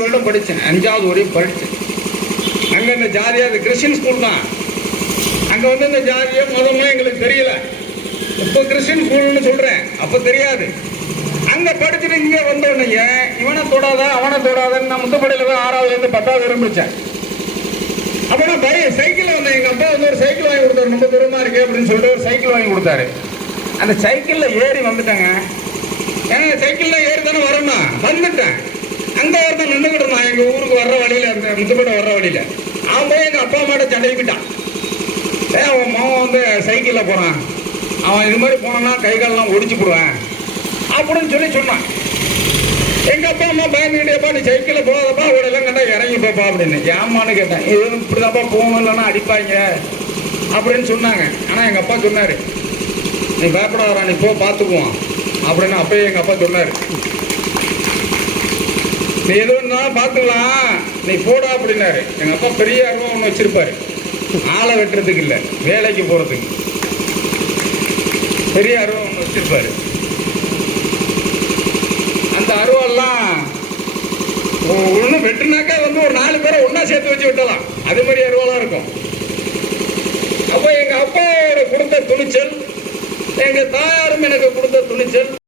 வருடம் படித்தேன், 5வது வரையும் படித்தேன். அங்கே இந்த ஜாதியாக அது கிறிஸ்டின் ஸ்கூல் தான். அங்கே வந்து இந்த ஜாதியை மதமாக எங்களுக்கு தெரியல. இப்போ கிறிஸ்டின் ஸ்கூல்னு சொல்கிறேன், அப்போ தெரியாது. அங்கே படிச்சுட்டு இங்கே வந்தோடனே இவனை தொடாத அவனை தொடாதன்னு நான் முத்தப்படையில் தான் 6வதுலேருந்து 10வது வரை படித்தேன். அப்போ நான் சைக்கிளில் வந்தேன். எங்கள் அப்பா வந்து ஒரு சைக்கிள் வாங்கி கொடுத்தாரு. ரொம்ப தூரமாக இருக்கு அப்படின்னு சொல்லிட்டு ஒரு சைக்கிள் வாங்கி கொடுத்தாரு. அந்த சைக்கிளில் ஏறி வந்துட்டேங்க. ஏங்க சைக்கிளில் ஏறி தானே வரணும், வந்துட்டேன். அங்கே ஒருத்தன் நின்றுக்கிட்டு இருந்தான் எங்கள் ஊருக்கு வர்ற வழியில், அந்த முத்துப்பேட்டை வர்ற வழியில். அவன் போய் எங்கள் அப்பா அம்மாட்ட சண்டைக்கு போயிட்டான். அவன் மாவன் வந்து சைக்கிளில் போகிறான், அவன் இது மாதிரி போனான்னா கை காலெலாம் ஒடிச்சு போடுவேன் அப்படின்னு சொன்னான். எங்கள் அப்பா அம்மா பயந்துக்கிட்டேப்பா நீ சைக்கிளில் போகாதப்பா, அவடெல்லாம் கண்டா இறங்கி போப்பா அப்படின்னு. ஏமான்னு கேட்டேன். இது இப்படிதாப்பா போகணும், இல்லைன்னா அடிப்பாங்க அப்படின்னு சொன்னாங்க. ஆனால் எங்கள் அப்பா சொன்னார், நீ பயப்படாதா, நீ போ பார்த்துக்குவான் அப்படின்னு. அப்பயே எங்கள் அப்பா சொன்னார், நீ எது வேணாலும் பார்த்துக்கலாம், நீ போடா அப்படின்னாரு. எங்கள் அப்பா பெரிய அருவா ஒன்று வச்சிருப்பாரு, ஆளை வெட்டுறதுக்கு இல்லை, வேலைக்கு போகிறதுக்கு பெரிய அருவா ஒன்று வச்சிருப்பாரு. அந்த அருவாலாம் ஒன்று வெட்டுனாக்கா வந்து ஒரு 4 பேரை ஒன்றா சேர்த்து வச்சு வெட்டலாம், அது மாதிரி அருவாலாம் இருக்கும். அப்போ எங்கள் அப்பா கொடுத்த துணிச்சல், எங்கள் தாயாரும் எனக்கு கொடுத்த துணிச்சல்.